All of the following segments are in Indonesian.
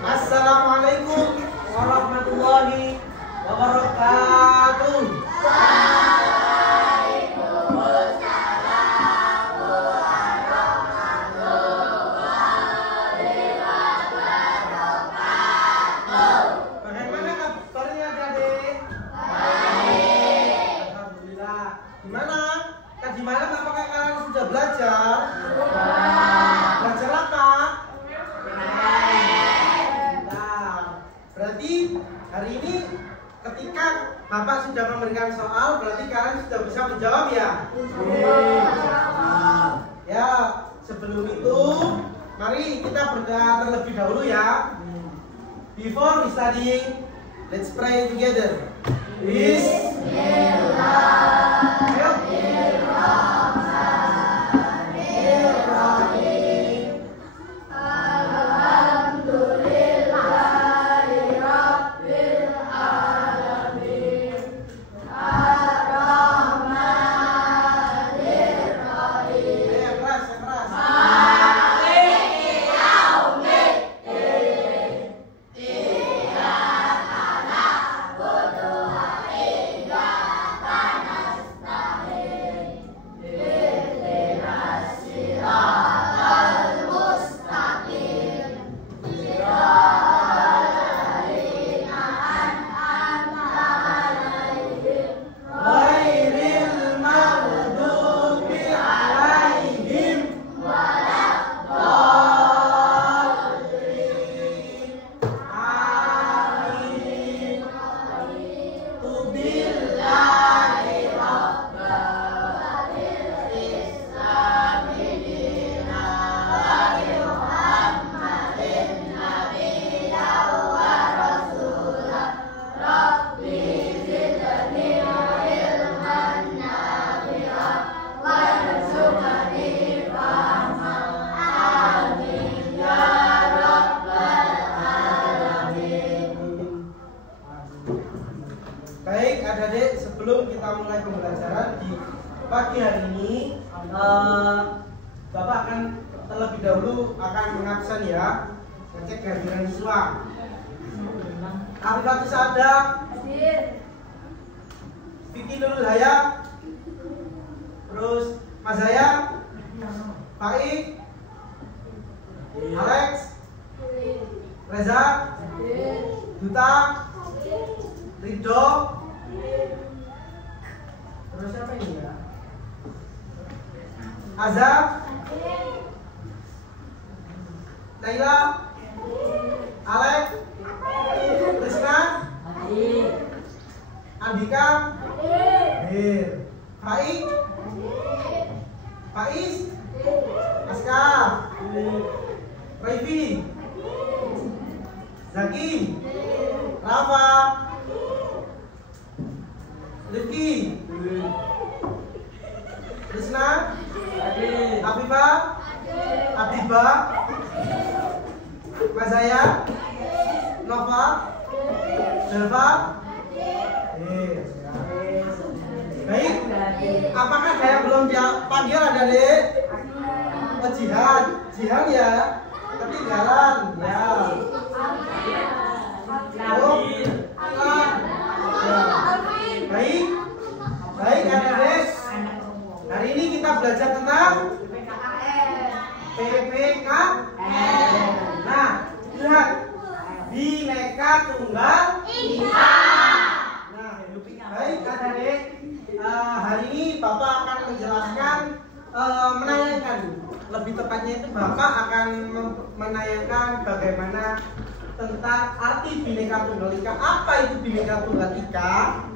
Assalamualaikum warahmatullahi wabarakatuh. Bagaimana kabarnya adik-adik? Baik. Alhamdulillah. Gimana? Tadi malam apakah kalian sudah belajar? Belajar apa? Berarti hari ini ketika Bapak sudah memberikan soal, berarti kalian sudah bisa menjawab ya? Ya, sebelum itu mari kita berdoa terlebih dahulu ya. Before we studying, let's pray together. Baik adik-adik, sebelum kita mulai pembelajaran di pagi hari ini, Bapak akan terlebih dahulu akan mengabsen ya, ngecek kehadiran siswa. Arifatus ada, Vicky Nurul Haya, terus Mas Haya, Faik, Alex, Reza, Duta, Ridho, terus siapa ini ya? Azab, Laila, Alex, Rizka, Andika, Faik, Faiz, Aska, Raifi, Zaki, Rafa, Rifki, Krisna, Afifah, Adiba, Mas Zaya, Nova, Delva. Baik, apakah saya belum panggil adik-adik? Jihan, Jihan ya, ketinggalan ya. Baik, baik adik-adik. Hari ini kita belajar tentang PPKN. Nah, lihat Bhinneka Tunggal Ika. Nah, baik adik-adik. Hari ini Bapak akan menjelaskan, menanyakan, lebih tepatnya itu Bapak akan menanyakan bagaimana tentang arti Bhinneka Tunggal Ika. Apa itu Bhinneka Tunggal Ika?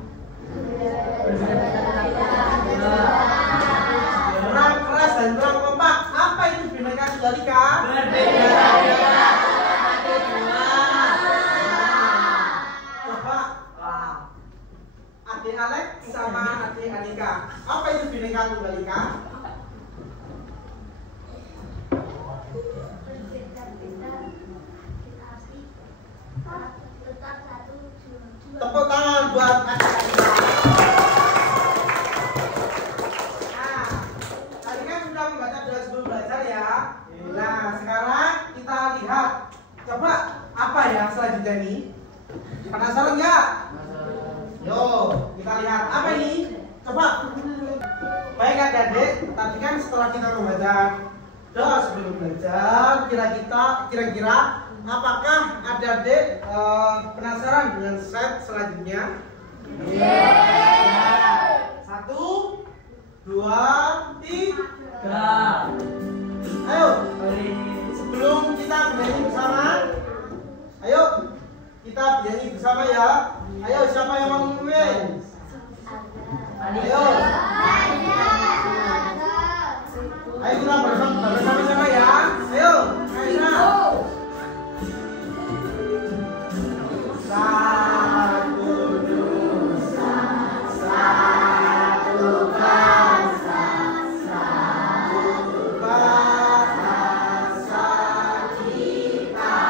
Terang keras dan terang kompak. Apa itu Bhinneka Tunggal Ika? Coba adik Alex sama adik Anika. Apa itu Bhinneka Tunggal Ika? Tepuk tangan buat adik-adik. Nah, tadi kan sudah membaca doa sebelum belajar ya. Nah, sekarang kita lihat. Coba Coba apa ya selanjutnya nih? Penasaran nggak? Yo, kita lihat apa ini? Coba. Baik adik-adik, tadi kan setelah kita membaca doa sebelum belajar, kira-kira apakah adik-adik penasaran dengan slide selanjutnya? Satu, dua, tiga. Ayo, sebelum kita bernyanyi bersama, ayo kita bernyanyi bersama ya. Ayo, siapa yang mau ngomongin? Ayo. Ayo kita bersama-sama ya. Ayo, ayo. Satu nusa, satu bangsa, satu bahasa kita.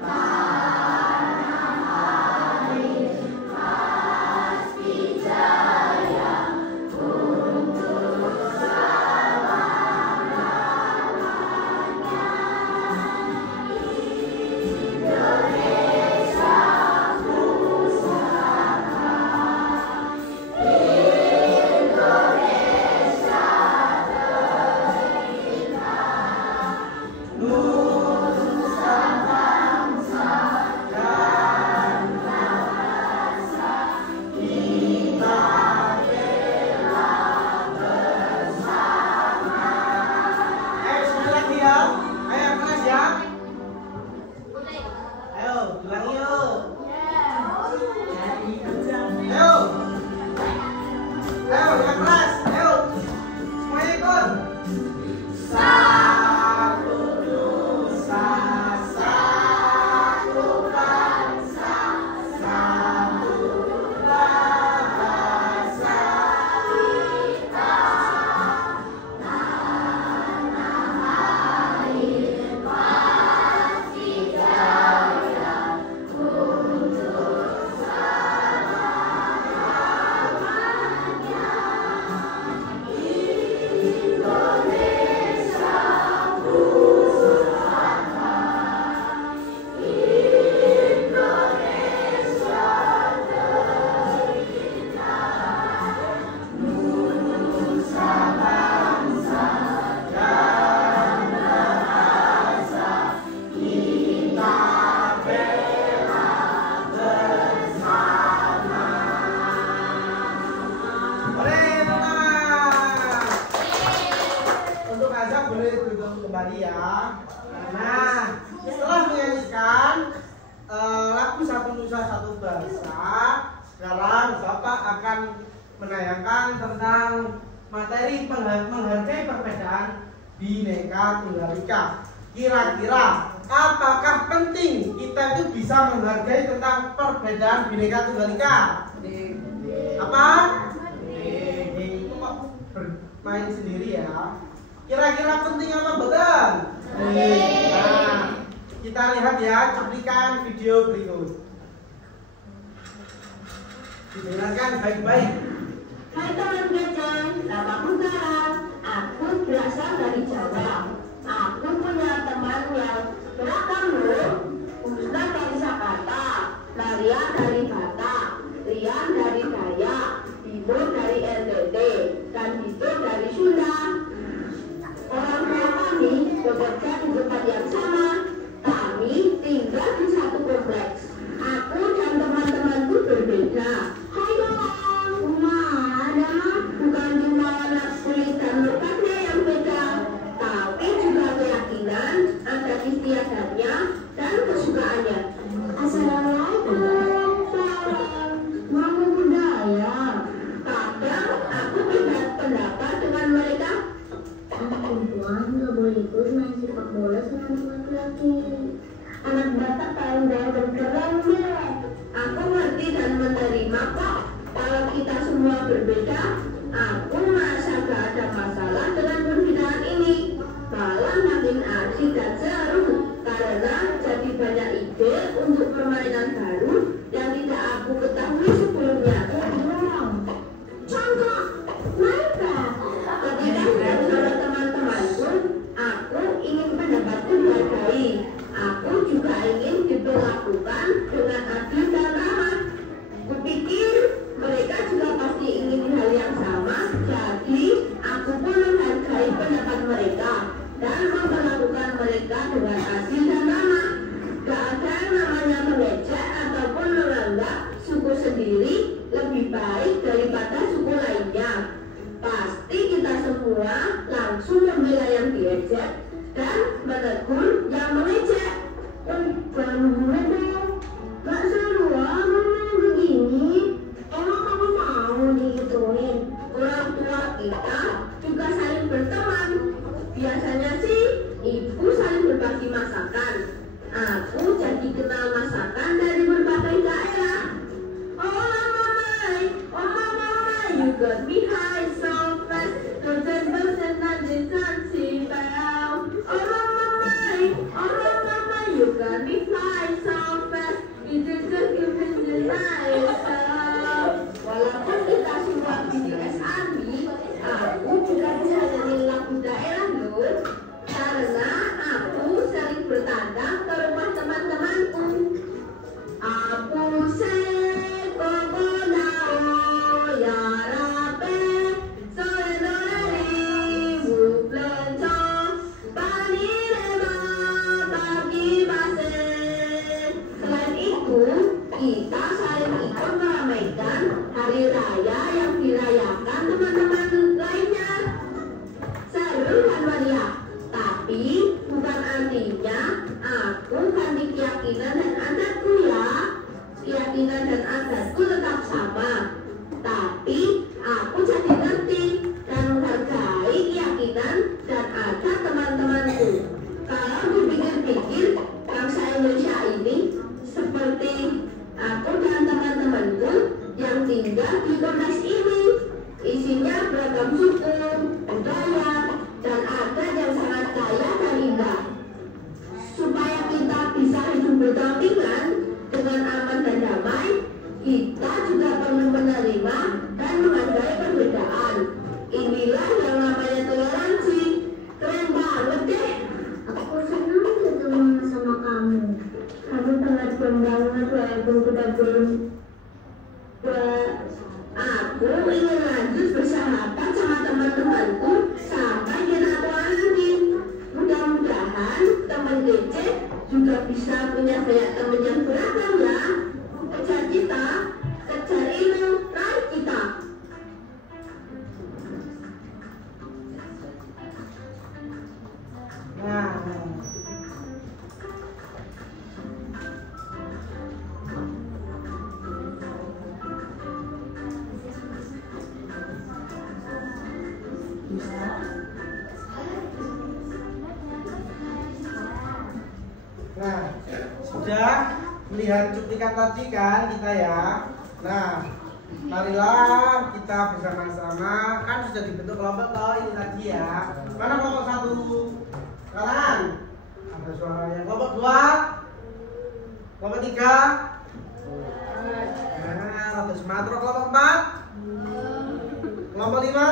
Pada hari pasti jaya untuk kembali ya. Nah, setelah menyanyikan lagu Satu Nusa Satu Bangsa, sekarang Bapak akan menayangkan tentang materi menghargai perbedaan Bhinneka Tunggal Ika. Kira-kira apakah penting kita itu bisa menghargai tentang perbedaan Bhinneka Tunggal Ika? Apa? Itu kok bermain sendiri ya. Kira-kira penting apa betul? Nah, kita lihat ya cuplikan video berikut. Didengarkan baik-baik. Hai teman kecil, nama Utara. Aku berasal dari Jawa. Aku punya teman yang beragam loh. Ustaz dari Jakarta, Maria dari Batak, Rian dari Dayak, Bimo dari NTT, dan Dito dari Sunda. Orang tua kami bekerja di tempat yang sama. Kami tinggal di satu kompleks. Aku dan teman-temanku berbeda. Hai bukan cuma warna kulit dan mukanya yang beda, tapi juga keyakinan, adat istiadatnya, dan kesukaannya. Assalamualaikum. Salam. Mau budaya. Kadang aku beda pendapat dengan mereka. Anak perempuan nggak boleh ikut main sepak bola sama anak laki-laki. Anak Batak paling gaya dan keren deh. Aku ngerti dan menerima kok. Kalau kita semua berbeda, aku merasa gak ada masalah dengan perbedaan ini. Malah makin asik dan seru karena jadi banyak ide untuk permainan baru yang tidak aku ketahui sebelumnya. Contoh, Minecraft. Ketika bersama teman-temanku, aku ingin pendapatku dihargai. Aku lebih baik daripada suku lainnya. Pasti kita semua langsung membela yang diejek dan menegur yang mengejek. Jangan dong, gak seru ngomong begini. Emang kamu mau digituin? Orang tua kita juga saling berteman. Biasanya sih ibu saling berbagi masakan. Aku jadi kenal masakan dari berbagai daerah. Oh mama, you got me high so fast. Dosen nanti sanksi bel. Oh mama, you got me fly so fast. You just give me the nice. Walaupun kita semua BTS Army, aku juga bisa nyanyi lagu daerah loh. Karena aku sering bertandang ke rumah teman-temanku. Aku kita saling ikut meramaikan hari raya yang dirayakan teman-teman lainnya. Seru kan Maria? Tapi bukan artinya aku ganti keyakinan dan adatku ya. Keyakinan dan adatku tetap sama. Tapi aku jadi ngerti dan menghargai keyakinan dan adat teman-temanku. Kalau dipikir-pikir, bangsa Indonesia ini seperti aku dan teman-temanku yang tinggal di kompleks ini. Isinya beragam suku, budaya, dan adat yang sangat kaya dan indah. Supaya kita bisa hidup berdampingan dengan aman dan damai, kita juga perlu menerima dan menghargai perbedaan. Inilah yang namanya toleransi. Keren banget deh. Aku senang ketemu sama kamu. Kamu pengertian banget walaupun kita belum. Aku ingin lanjut bersahabat sama teman-temanku sampai kita tua nanti. Mudah-mudahan teman kece juga bisa punya banyak teman yang beragam ya. Kejar kita, kejar ilmu, raih kita. Nah, sudah melihat cuplikan tadi kan kita ya. Nah, marilah kita bersama-sama, kan sudah dibentuk kelompok toh ini tadi ya. Mana kelompok 1? Kanan. Ada suaranya. Kelompok 2. Kelompok 3. Nah, rada Sumatera. Kelompok 4. Kelompok 5.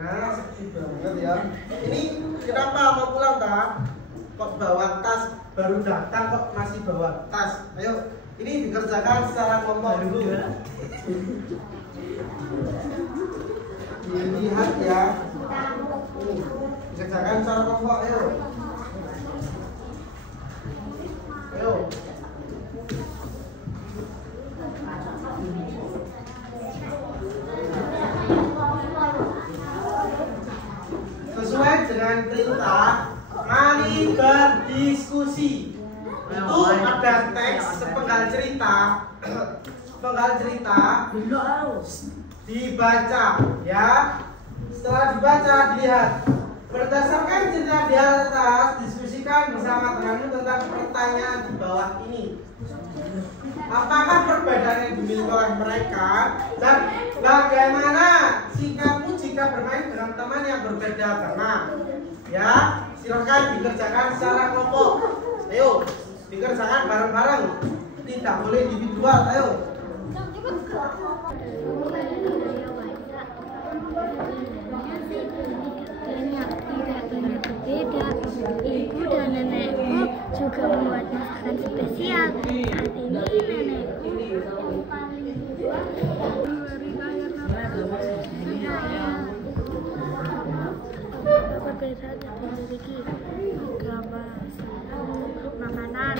Nah, seksi banget ya. Ini kenapa mau pulang tak? Kok bawa tas, baru datang kok masih bawa tas. Ayo, ini dikerjakan secara kelompok dulu. Dilihat ya. Dikerjakan secara kelompok, ayo. Ayo. Sesuai dengan perintah, mari berdiskusi. Itu ada teks sepenggal cerita. Sepenggal cerita dibaca ya. Setelah dibaca dilihat. Berdasarkan cerita di atas, diskusikan bersama temanmu tentang pertanyaan di bawah ini. Apakah perbedaan yang dimiliki oleh mereka dan bagaimana sikapmu jika bermain dengan teman yang berbeda agama? Ya, silakan dikerjakan secara kelompok. Ayo, dikerjakan bareng-bareng. Tidak boleh individual. Ayo. Berbeda, ibu dan nenekku juga membuat masakan spesial. Saat ini nenekku yang paling berbeda dan memiliki agama, makanan.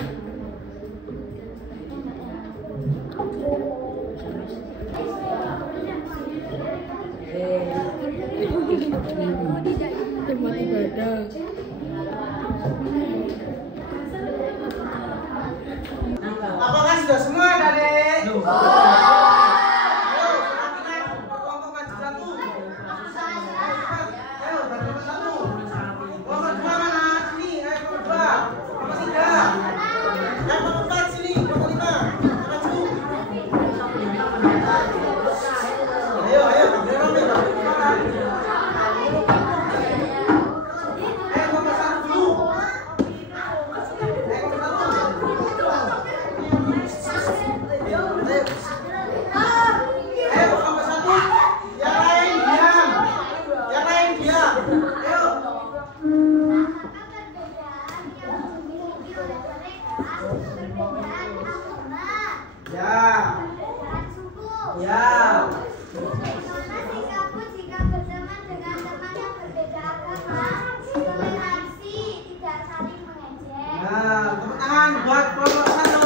tangan buat kelompok 1.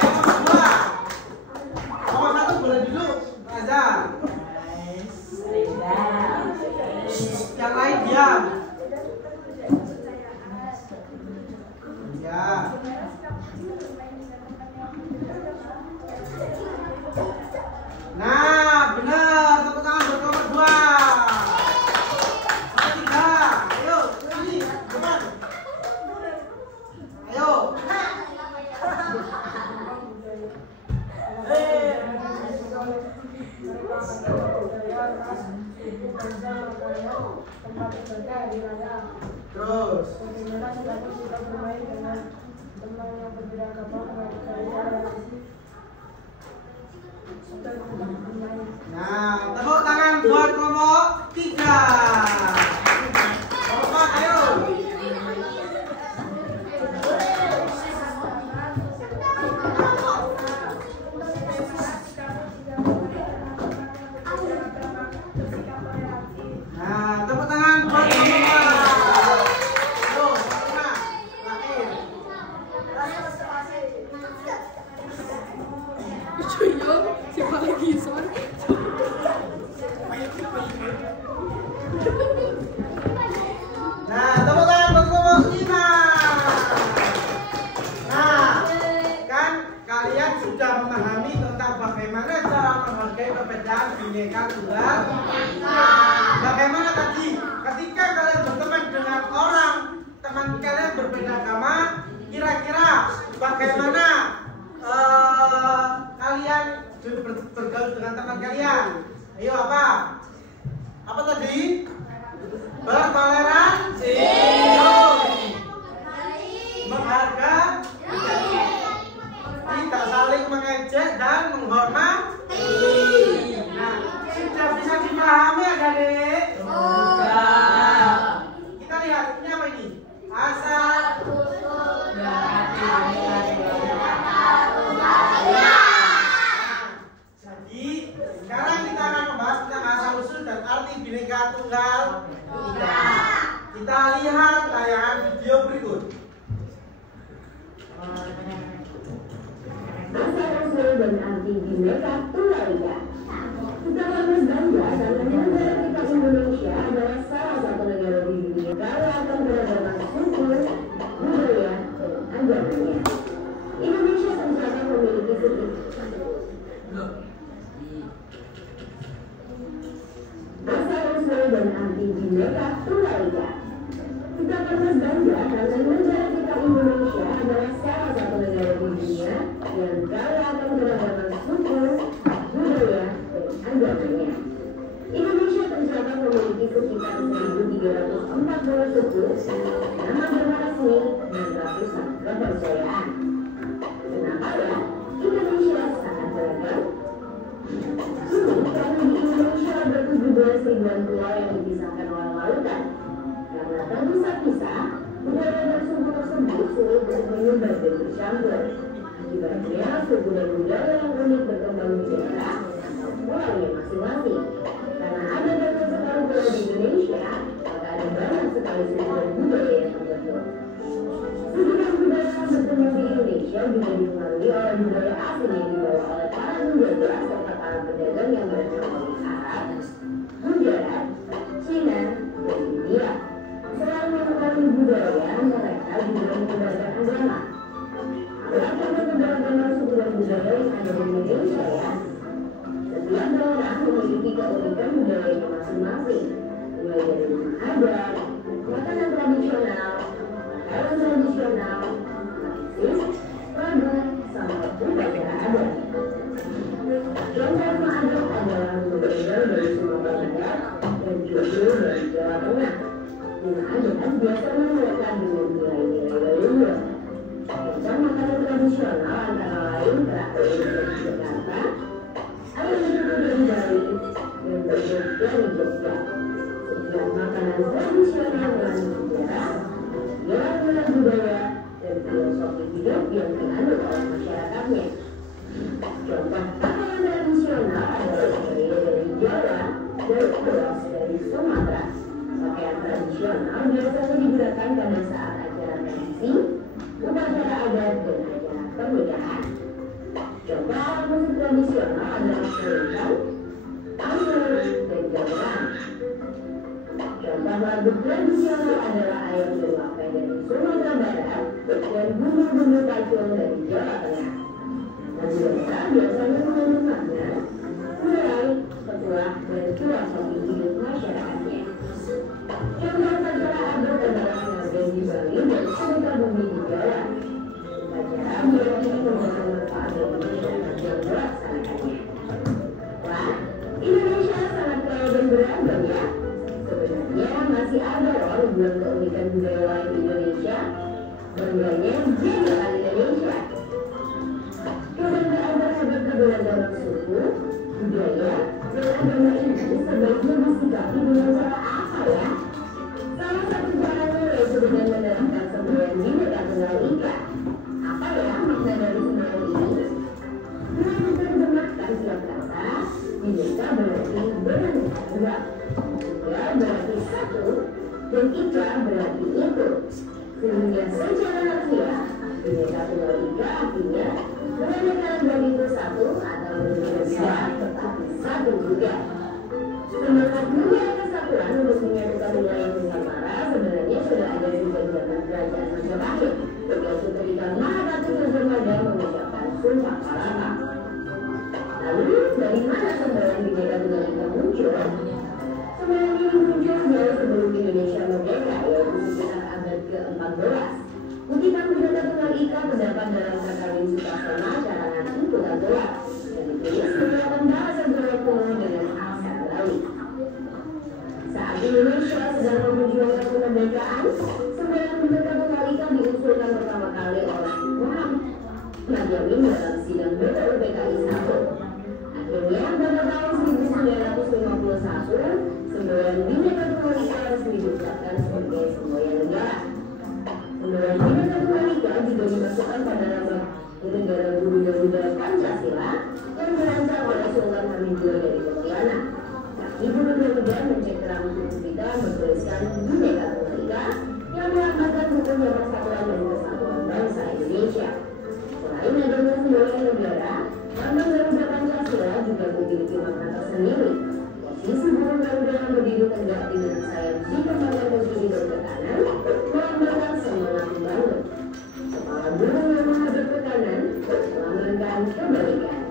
Ayo kelompok 2. Kelompok 1 boleh duduk. Raza. Yang lain diam. Ya. Nah, benar. Tepuk tangan buat kelompok 2. Kelompok 3. Ayo, sini, depan. Ayo. Terus. Nah, tepuk tangan buat kelompok 3. Kelompok 4, ayo. Nah, tepuk tangan buat kelompok 4. Ayo, tengah, terakhir. Siapa lagi? Sorry. Nah, tepuk tangan buat kelompok 5. Nah, kan kalian sudah memahami tentang bagaimana cara menghargai perbedaan Bhinneka Tunggal Ika. Bagaimana tadi ketika kalian berteman dengan orang teman kalian berbeda agama, kira-kira bagaimana kalian bergaul dengan teman kalian? Ayo apa? Apa tadi? Bertoleransi, menghargai, tidak saling mengejek dan menghormati. Nah, sudah bisa dipahami adik-adik? Kita lihat ini apa ini? Asal jadi sekarang kita akan membahas tentang asal usul dan arti Bhinneka Tunggal Ika. Kita lihat tayangan video berikut. Asal-usul dan arti Bhinneka Tunggal Ika. Kita harus bangga karena negara kita Indonesia adalah salah satu negara di dunia kaya akan beragam suku, budaya, dan agamanya. Indonesia tercatat memiliki asal-usul dan arti Bhinneka Tunggal Ika. Kita harus bangga karena negara kita Indonesia adalah salah satu negara di dunia yang kaya akan beragam suku, budaya, dan agamanya. Indonesia tercatat memiliki sekitar 1.340 suku, nama berwarasni, dan ratusan kepercayaan. Kenapa ya? Indonesia sangat beragam. Karena di Indonesia ada 17 ribuan pulau yang dipisahkan oleh lautan. Karena terpisah-pisah, budaya dan suku tersebut sulit untuk menyebar dan bercampur. Akibatnya, suku dan budaya yang unik berkembang di daerah mulainya masing-masing. Karena ada banyak sekali pulau di Indonesia, maka ada banyak sekali suku dan budaya yang terbentuk. Suku dan budaya yang berkembang di Indonesia juga dipengaruhi oleh budaya asing yang dibawa oleh para penjajah serta para pedagang yang berasal dari Arab, Gujarat, Cina, dan India. Selain mengetahui budaya, mereka juga menyebarkan agama. Apa keberagaman suku dan budaya yang ada di Indonesia ya? Setiap daerah memiliki keunikan budayanya masing-masing, mulai dari rumah adat, makanan tradisional, pakaian tradisional, artis, produk, sampai upacara adat. Contoh rumah adat adalah berbeda dari Sumatera Barat dan juga dari Jawa Tengah. Rumah adat biasanya melekat dengan nilai-nilai leluhur. Contoh makanan tradisional antara lain kerak telur dari Jakarta, ayam betutu dari Bali, dan beduk dari Jogja. Setiap makanan tradisional mengandung sejarah, nilai-nilai budaya, dan filosofi hidup yang dianut oleh masyarakatnya. Contoh pakaian tradisional adalah budaya dari Jawa dan khas dari Sumatera. Pakaian tradisional biasanya digunakan pada saat acara tradisi, pernikahan. Contoh alat musik tradisional adalah keroncong, tambur, dan gamelan. Contoh lagu tradisional adalah Ayam Bermakai dari Sumatera Barat dan Bumbu-Bumbu Pacul dari Jawa Tengah. Lagu mereka biasanya mengandung makna, nilai, petuah, dan filosofi hidup masyarakatnya. Contoh upacara adat adalah Ngaben di Bali dan Sukabumi di Jawa. Upacara diakini membawa manfaat bagi masyarakat yang melaksanakannya. Wah, Indonesia sangat kaya dan beragam ya. Sebenarnya masih ada loh bulan keunikan budaya lain di Indonesia. Bangganya jadi orang Indonesia. Keberadaan terhadap keberagaman suku, budaya, dan agama ini sebaiknya disikapi dengan cara apa ya? Salah satu caranya yaitu dengan menerapkan semboyan Bhinneka Tunggal Ika. Apa ya makna dari semboyan ini? Dengan menerjemahkan setiap kata, Bhinneka berarti beraneka tunggal, Tunggal berarti satu, dan Ika berarti itu. Sehingga secara harfiah, Bhinneka Tunggal Ika artinya beraneka tunggal itu satu atau berbeda tetapi satu juga. Semangat dunia kesatuan untuk menyatukan wilayah Nusantara sebenarnya sudah ada sejak zaman kerajaan Majapahit, yaitu ketika Maharatu Gajah mengucapkan Sumpah Palapa. Lalu dari mana semboyan Bhinneka Tunggal Ika muncul? Semboyan ini muncul jauh sebelum Indonesia merdeka, yaitu sekitar abad ke-14. Kutipan Bhinneka Tunggal Ika terdapat dalam Kakawin Sutasana Karangan Empu Tenggorak dan ditulis menggunakan bahasa Jawa kuno dengan aksara Betawi. Saat Indonesia sedang memperjuangkan kemerdekaan, semboyan Bhinneka Tunggal Ika diusulkan pertama kali oleh Muhammad Najamin dalam sidang BPUPKI 1. Akhirnya pada tahun 1951, semboyan Bhinneka Tunggal Ika resmi ditetapkan sebagai semboyan negara. Semboyan Bhinneka Tunggal Ika juga dimasukkan pada lambang Negara Garuda Pancasila yang dirancang oleh Sultan Hamengkubuwono dari Pontianak. Ibu Garuda mencek rambut kita bertuliskan Bhinneka Tunggal Ika yang melambangkan hukumnya persatuan dan kesatuan bangsa Indonesia. Selain adanya semboyan negara, lambang Garuda Pancasila juga memiliki makna tersendiri. Posisi burung Garuda yang berdiri tegak dengan sayap dikembangkan ke kiri dan ke kanan melambangkan semangat membangun. Kepala burung yang menghadap ke kanan melambangkan kebaikan.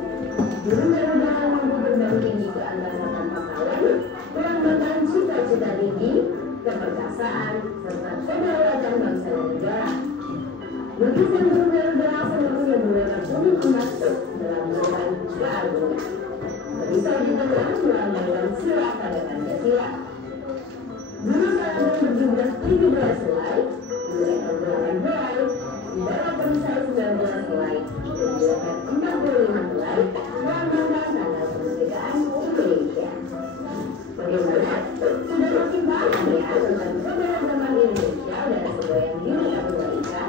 Burung Garuda yang mampu terbang tinggi ke angkasa tanpa kawan melambangkan cita-cita tinggi, keperkasaan, serta kedaulatan bangsa dan negara. Lukisan burung Garuda seluruhnya berwarna kuning emas melambangkan keagungan. Perisai di tengah melambangkan sila pada Pancasila. Burung Garuda berjumlah 17 helai, 2 ekor belahan helai, di bawah perisai 19 helai, dan belahan 45 helai melambangkan tanggal kemerdekaan Indonesia. Bagaimana? Sudah makin paham ya tentang keberagaman Indonesia dan semboyan Bhinneka Tunggal Ika?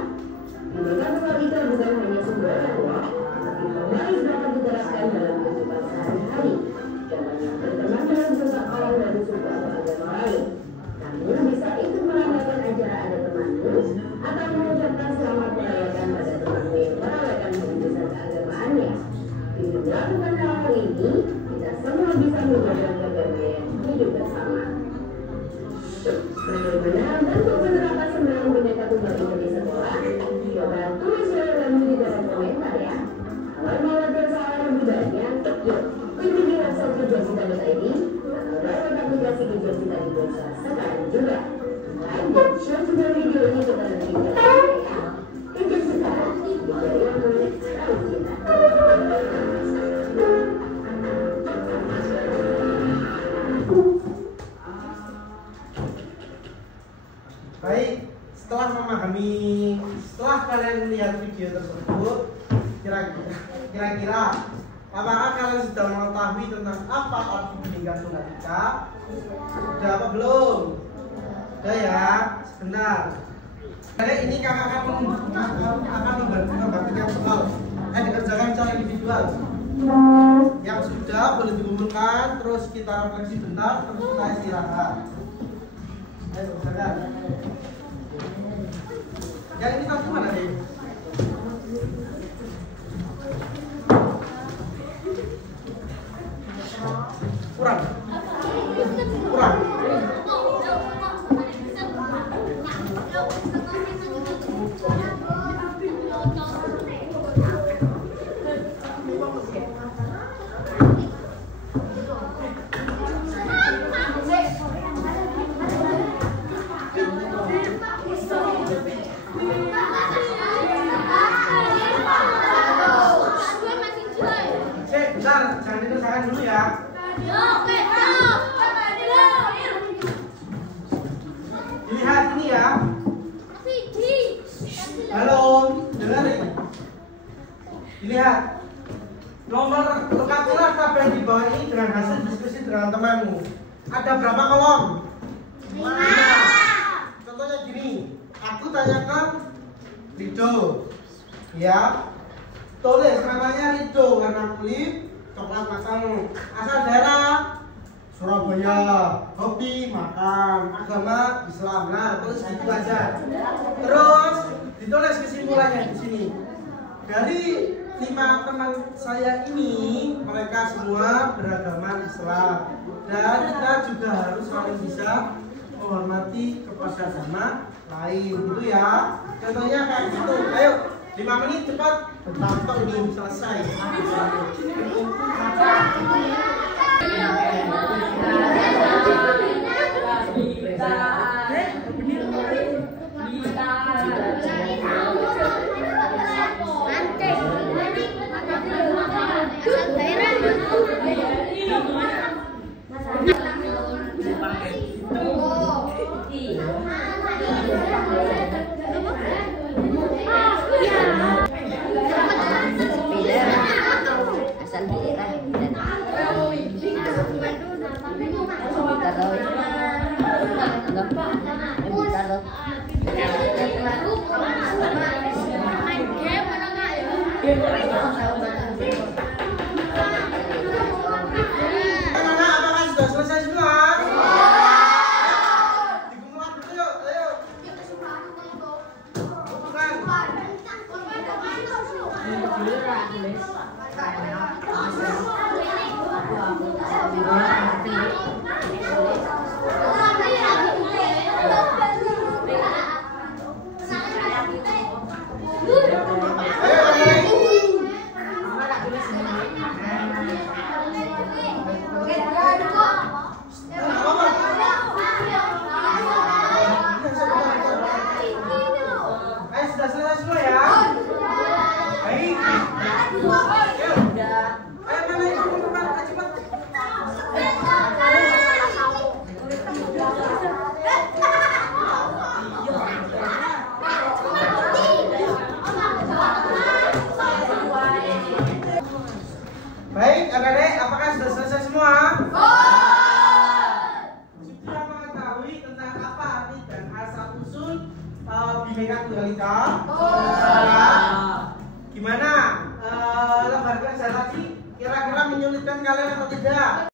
Bhinneka Tunggal Ika bukan hanya semboyan loh, tapi kembali dapat diterapkan dalam kehidupan sehari-hari. Jangan yang berteman dengan seseorang dari suku atau agama lain. Namun bisa ikut merayakan acara adat temanmu atau mengucapkan selamat merayakan pada temanmu yang merayakan keputusan keagamaannya. Dengan melakukan hal ini, kita semua bisa menjaga perdamaian hidup bersama. Bagaimana bentuk penerapan semboyan Bhinneka Tunggal Ika di sekolah? Coba tulis jawabanmu di kolom komentar ya. Kalau mau belajar soal lebih banyak, yuk kunjungi website Kejasita.id atau download aplikasi Kejasita di ponsel sekarang juga. Like dan share juga video ini ke teman-teman ya. Kejasita, dijari yang menulis tahu kita. Baik, setelah kalian melihat video tersebut, kira-kira apakah kalian sudah mengetahui tentang apa arti Bhinneka Tunggal Ika? Sudah apa belum? Sudah ya, sebentar. Jadi ini kakak akan membagikan soal dikerjakan secara individual. Yang sudah boleh dikumpulkan, terus kita refleksi bentar, terus kita istirahat. Ayo selesaikan. Yang ini tahu mana nih? Dilihat ini ya. Halo, dengar ini. Dilihat. Nomor lengkapilah tabel di bawah ini dengan hasil diskusi dengan temanmu. Ada berapa kolom? 5. Contohnya gini, aku tanyakan Rido, ya. Tulis namanya Rido, warna kulit coklat matang, asal daerah Surabaya, hobi makan, agama Islam. Nah, tulis gitu aja. Terus ditulis kesimpulannya di sini. Dari 5 teman saya ini, mereka semua beragama Islam, dan kita juga harus saling bisa menghormati kepada agama lain, gitu ya. Contohnya kayak gitu. Ayo, 5 menit cepat, bentar ini selesai. Apakah sudah selesai semua? Dikumpulkan dulu yuk, ayo. Sudah selesai semua ya? Baik. Ayo. Ayo mana yang cepat. Baik, adik-adik, apakah sudah selesai semua? Sudah mengetahui tentang apa arti dan asal-usul Bhinneka Tunggal Ika? Gimana? Lembar kerja tadi kira-kira menyulitkan kalian atau tidak?